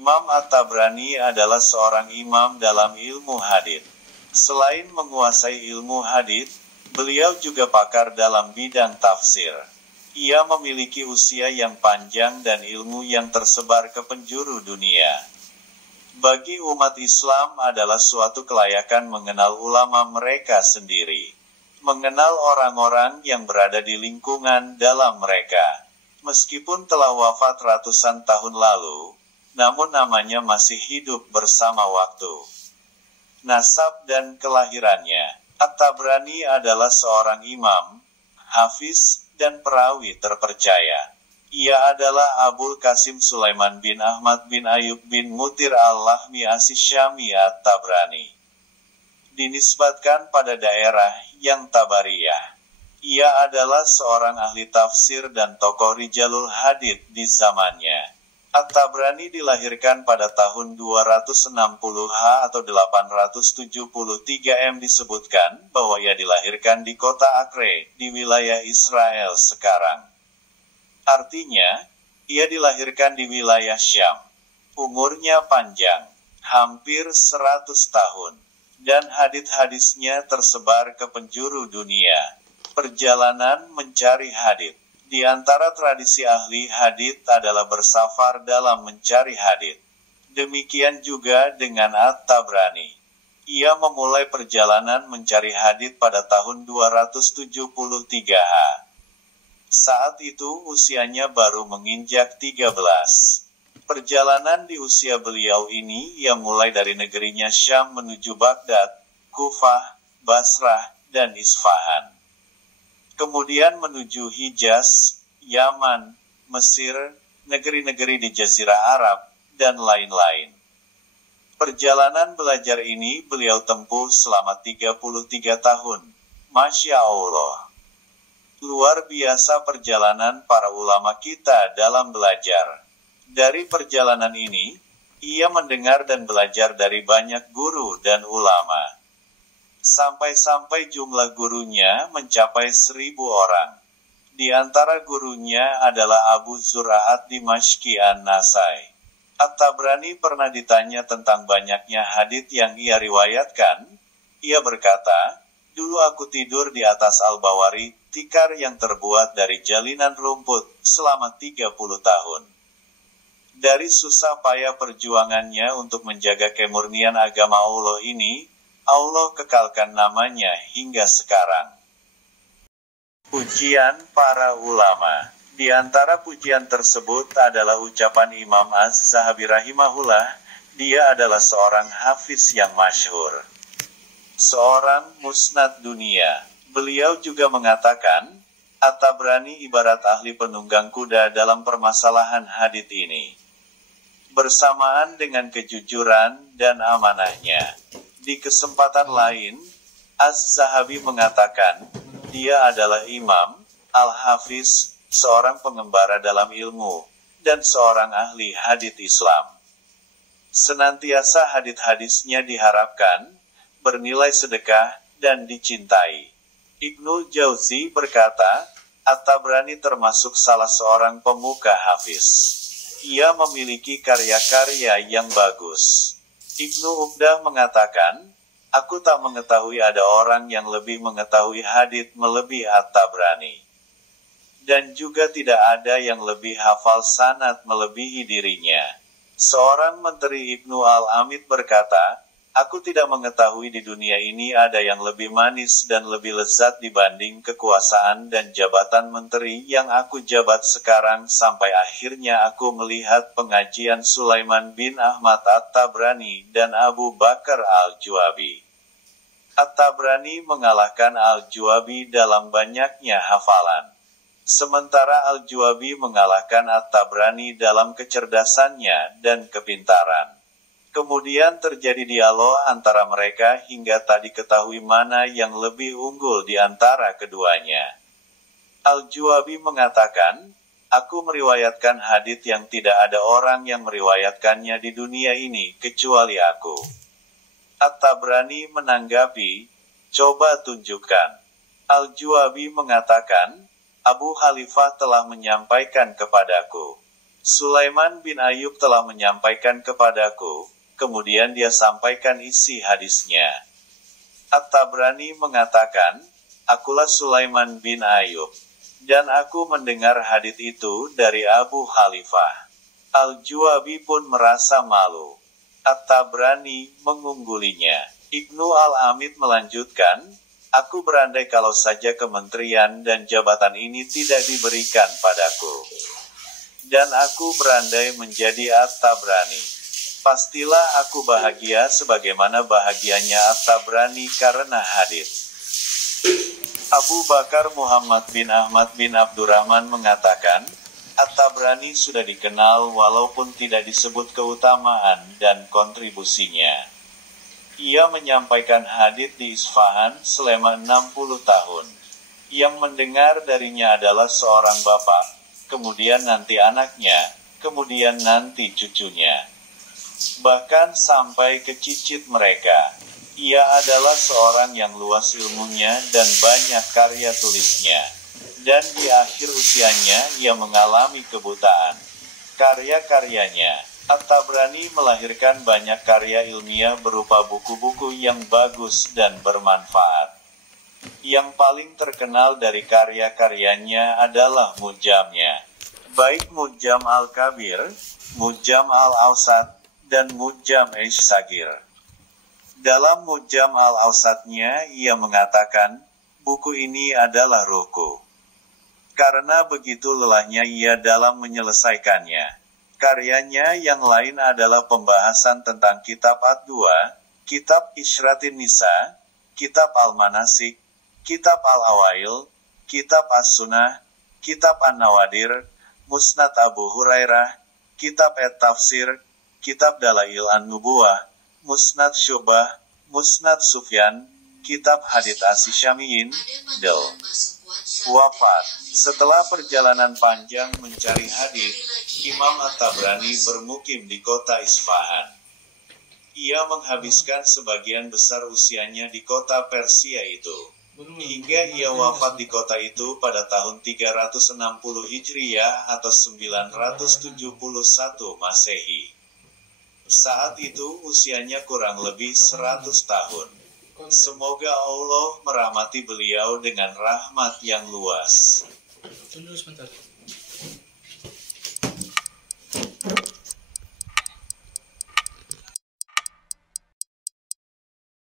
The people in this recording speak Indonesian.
Imam At-Tabrani adalah seorang imam dalam ilmu hadits. Selain menguasai ilmu hadits, beliau juga pakar dalam bidang tafsir. Ia memiliki usia yang panjang dan ilmu yang tersebar ke penjuru dunia. Bagi umat Islam adalah suatu kelayakan mengenal ulama mereka sendiri. Mengenal orang-orang yang berada di lingkungan dalam mereka. Meskipun telah wafat ratusan tahun lalu, namun namanya masih hidup bersama waktu. Nasab dan kelahirannya. At-Tabrani adalah seorang imam, hafiz, dan perawi terpercaya. Ia adalah Abul Qasim Sulaiman bin Ahmad bin Ayub bin Mutir al-Lahmi As-Syami At-Tabrani. Dinisbatkan pada daerah yang Tabariyah. Ia adalah seorang ahli tafsir dan tokoh rijalul hadits di zamannya. At-Tabrani dilahirkan pada tahun 260H atau 873 M. Disebutkan bahwa ia dilahirkan di kota Acre, di wilayah Israel sekarang. Artinya, ia dilahirkan di wilayah Syam. Umurnya panjang, hampir 100 tahun. Dan hadits-hadisnya tersebar ke penjuru dunia. Perjalanan mencari hadits. Di antara tradisi ahli hadits adalah bersafar dalam mencari hadits. Demikian juga dengan At-Tabrani. Ia memulai perjalanan mencari hadits pada tahun 273H. Saat itu usianya baru menginjak 13. Perjalanan di usia beliau ini ia mulai dari negerinya Syam menuju Baghdad, Kufah, Basrah, dan Isfahan. Kemudian menuju Hijaz, Yaman, Mesir, negeri-negeri di Jazirah Arab, dan lain-lain. Perjalanan belajar ini beliau tempuh selama 33 tahun. Masya Allah. Luar biasa perjalanan para ulama kita dalam belajar. Dari perjalanan ini, ia mendengar dan belajar dari banyak guru dan ulama. Sampai-sampai jumlah gurunya mencapai 1.000 orang. Di antara gurunya adalah Abu Zur'at Dimashqi An-Nasai. At-Tabrani pernah ditanya tentang banyaknya hadits yang ia riwayatkan. Ia berkata, "Dulu aku tidur di atas Al-Bawari, tikar yang terbuat dari jalinan rumput, selama 30 tahun. Dari susah payah perjuangannya untuk menjaga kemurnian agama Allah ini, Allah kekalkan namanya hingga sekarang." Pujian para ulama. Di antara pujian tersebut adalah ucapan Imam Az-Zahabi rahimahullah, dia adalah seorang hafiz yang masyhur. Seorang musnad dunia. Beliau juga mengatakan, At-Tabrani ibarat ahli penunggang kuda dalam permasalahan hadits ini. Bersamaan dengan kejujuran dan amanahnya. Di kesempatan lain, Az-Zahabi mengatakan, dia adalah imam, al-hafiz, seorang pengembara dalam ilmu, dan seorang ahli hadits Islam. Senantiasa hadits-hadisnya diharapkan, bernilai sedekah, dan dicintai. Ibnu Jauzi berkata, At-Tabrani termasuk salah seorang pemuka hafiz. Ia memiliki karya-karya yang bagus. Ibnu Uqdah mengatakan, aku tak mengetahui ada orang yang lebih mengetahui hadits melebihi At-Tabrani. Dan juga tidak ada yang lebih hafal sanad melebihi dirinya. Seorang menteri Ibnu Al-Amid berkata, aku tidak mengetahui di dunia ini ada yang lebih manis dan lebih lezat dibanding kekuasaan dan jabatan menteri yang aku jabat sekarang sampai akhirnya aku melihat pengajian Sulaiman bin Ahmad At-Tabrani dan Abu Bakar Al-Juwabi. At-Tabrani mengalahkan Al-Juwabi dalam banyaknya hafalan. Sementara Al-Juwabi mengalahkan At-Tabrani dalam kecerdasannya dan kepintaran. Kemudian terjadi dialog antara mereka hingga tak diketahui mana yang lebih unggul di antara keduanya. Al-Juwabi mengatakan, aku meriwayatkan hadits yang tidak ada orang yang meriwayatkannya di dunia ini kecuali aku. At-Tabrani menanggapi, coba tunjukkan. Al-Juwabi mengatakan, Abu Khalifah telah menyampaikan kepadaku. Sulaiman bin Ayyub telah menyampaikan kepadaku, kemudian dia sampaikan isi hadisnya. At-Tabrani mengatakan, akulah Sulaiman bin Ayyub, dan aku mendengar hadits itu dari Abu Khalifah. Al-Juwabi pun merasa malu. At-Tabrani mengunggulinya. Ibnu Al-Amid melanjutkan, aku berandai kalau saja kementerian dan jabatan ini tidak diberikan padaku. Dan aku berandai menjadi At-Tabrani. Pastilah aku bahagia sebagaimana bahagianya At-Tabrani karena hadits. Abu Bakar Muhammad bin Ahmad bin Abdurrahman mengatakan, At-Tabrani sudah dikenal walaupun tidak disebut keutamaan dan kontribusinya. Ia menyampaikan hadits di Isfahan selama 60 tahun. Yang mendengar darinya adalah seorang bapak, kemudian nanti anaknya, kemudian nanti cucunya. Bahkan sampai ke cicit mereka. Ia adalah seorang yang luas ilmunya dan banyak karya tulisnya. Dan di akhir usianya ia mengalami kebutaan. Karya-karyanya, At-Tabrani melahirkan banyak karya ilmiah berupa buku-buku yang bagus dan bermanfaat. Yang paling terkenal dari karya-karyanya adalah Mujamnya. Baik Mujam Al-Kabir, Mujam Al-Awsat, dan Mujam Ish-Sagir. Dalam Mujam Al-Awsatnya ia mengatakan, buku ini adalah ruhku. Karena begitu lelahnya ia dalam menyelesaikannya. Karyanya yang lain adalah pembahasan tentang Kitab Ad-Dua, Kitab Isyratin Nisa, Kitab Al-Manasik, Kitab Al-Awail, Kitab As-Sunnah, Kitab An-Nawadir, Musnad Abu Hurairah, Kitab At-Tafsir, Kitab Dalail An-Nubuwah, Musnad Syu'bah, Musnad Sufyan, Kitab Hadits As-Syamiyin, Del. Wafat. Setelah perjalanan panjang mencari hadits, Imam At-Tabrani bermukim di kota Isfahan. Ia menghabiskan sebagian besar usianya di kota Persia itu. Hingga ia wafat di kota itu pada tahun 360 Hijriyah atau 971 Masehi. Saat itu usianya kurang lebih 100 tahun. Semoga Allah merahmati beliau dengan rahmat yang luas. Tunggu sebentar.